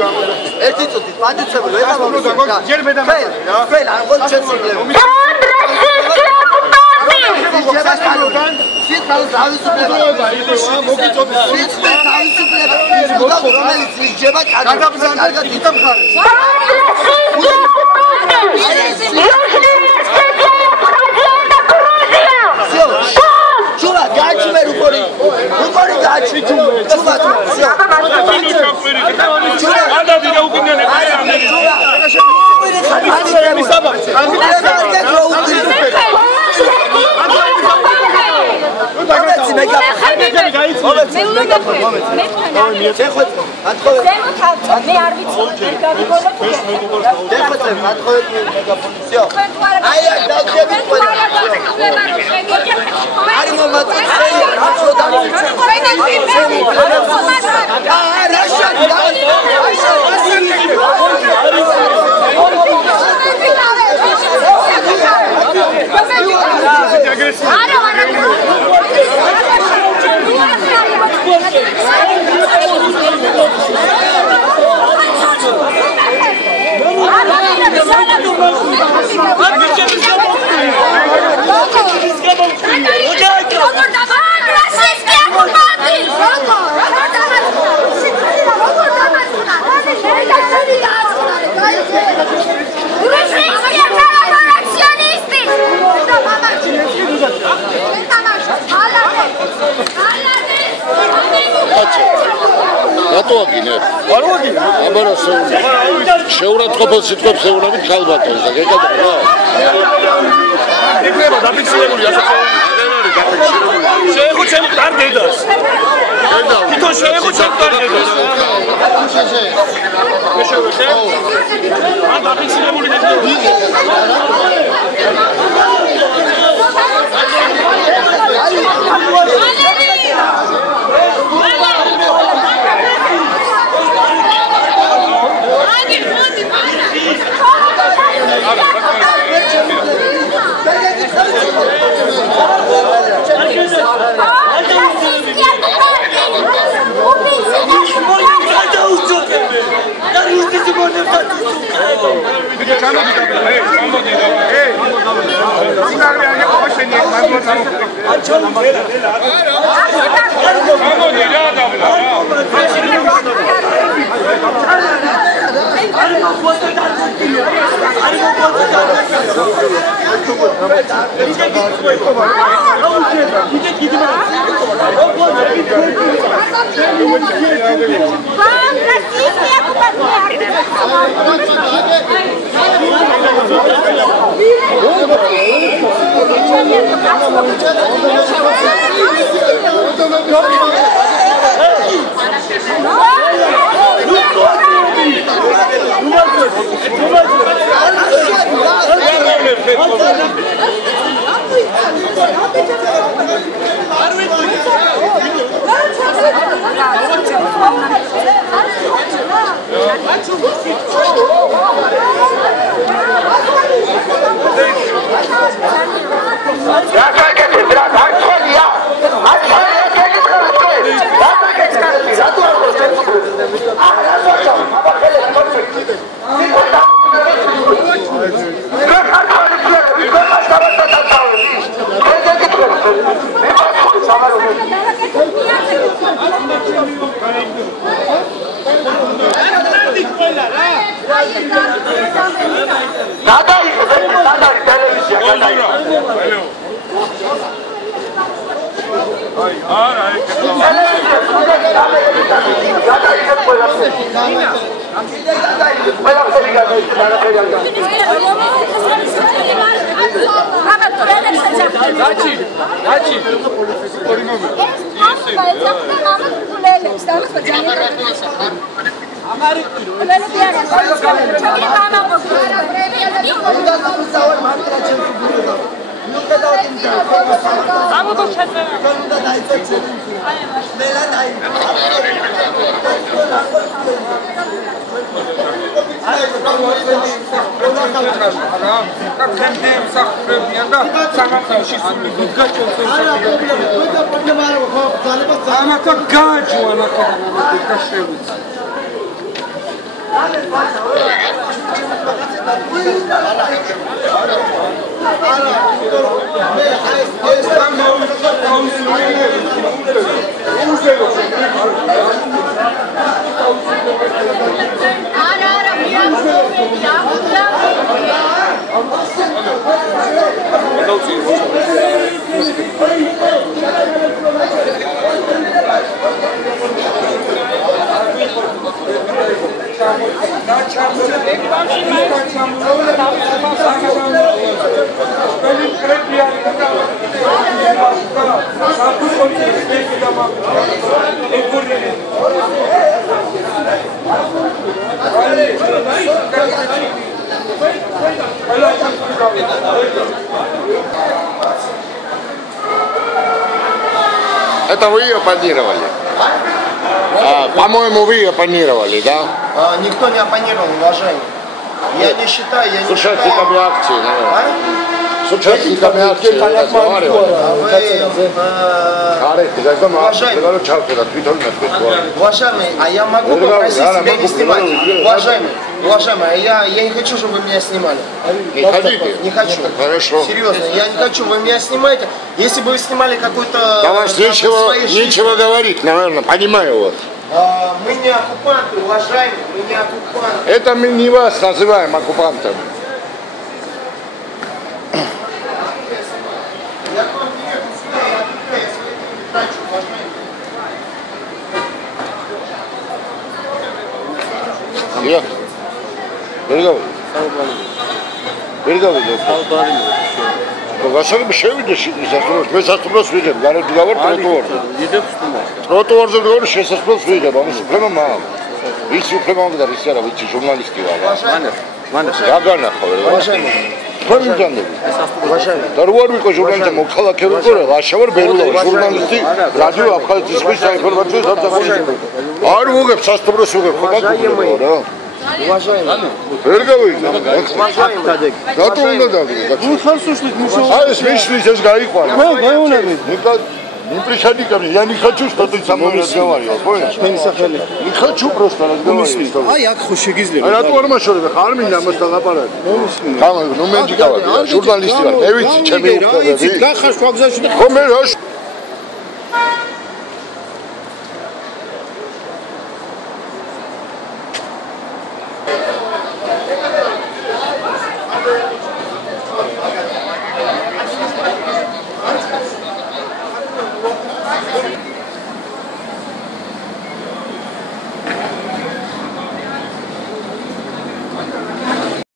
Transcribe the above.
ერთი წუთით მადიცებული ვერ გამოვიდა. ჯერ მე დამატე რა. ყველ არ ყოლ შეცვლილებ. სიტყვის თავისუფლება. მოგიწოდეთ. სიტყვის თავისუფლება. რომელიც იჯება კარგად იტამხარეს. Чува, гачи ме рукори. Рукори гачи. Чува. Ада дига укинене. შეურაცხყოფილ სიტყვებს ეუბნებით ქალბატონს და გეკეთებ რა? იქნება დაფიქსირებული ასაკოვანი. შეეხო ჩემ დედას. თვითონ შეეხო ჩემ დედას. მე შევიდე. ან დაფიქსირებული დედა. Это вы ее оппонировали? По-моему, вы ее оппонировали, да? Никто не оппонировал, уважаемый. Я не считаю, я не С участниками акции, наверное. С участниками акции разговаривали. Уважаемый, а я могу попросить себя не снимать? Уважаемый, я не хочу, чтобы вы меня снимали. Не хотите? Не хочу. Хорошо. Серьезно, я не хочу, вы меня снимаете. Если бы вы снимали какой-то... Да вас нечего говорить, наверное, понимаю вас. Мы не оккупанты, уважаемые, мы не оккупанты. Это мы не вас называем оккупантами. Я к вам приехал сюда, я отвлекаю свои передачи, уважаемые. Я? Переговор. გასაგები შევიდე შესასრულოს, მე სასტუმროს ვიღებ, გარეთ გავარ ტროტუარზე. ტროტუარზე ვიღებ, შესასრულოს ვიღებ, ამის უფლება მაქვს. ისი უფლება უნდა და ისი არა, ვიცი ჟურნალისტი ვარ. მანე. გაგანახო ვერ. თქვენ იმძანდები. და რო არ ვიყო ჟურნალისტი, მოქალაქე ვიყო რა, ლაშა ვარ ბერულავა, ჟურნალისტი, რადიო აფხაზეთის ზღვის საინფორმაციო სამსახური. არ ვუღებ სასტუმროს ვუღებ, ხო გაგუგებო რა. Уважаемый. Рატო უნდა დავიღე? ნუ ხარს უშლით მუშაობა. აი ეს მიშლის ეს გაიყვანა. მე გაიუნები. Не приходи ко мне, я не хочу, что ты со мной разговаривал, понял? Не хочу просто разговаривать. Ай, აქ ხო შეგიძლია. Რა თუ არ მაშორებ, ხარ მინდა მოსთან ლაპარაკი. Გამო, ნუ მე ჯიკავდი, ჟურნალისტი ვარ, მე ვიცი ჩემი უფლებები. გახარ შვაგზაში და ხო მე რა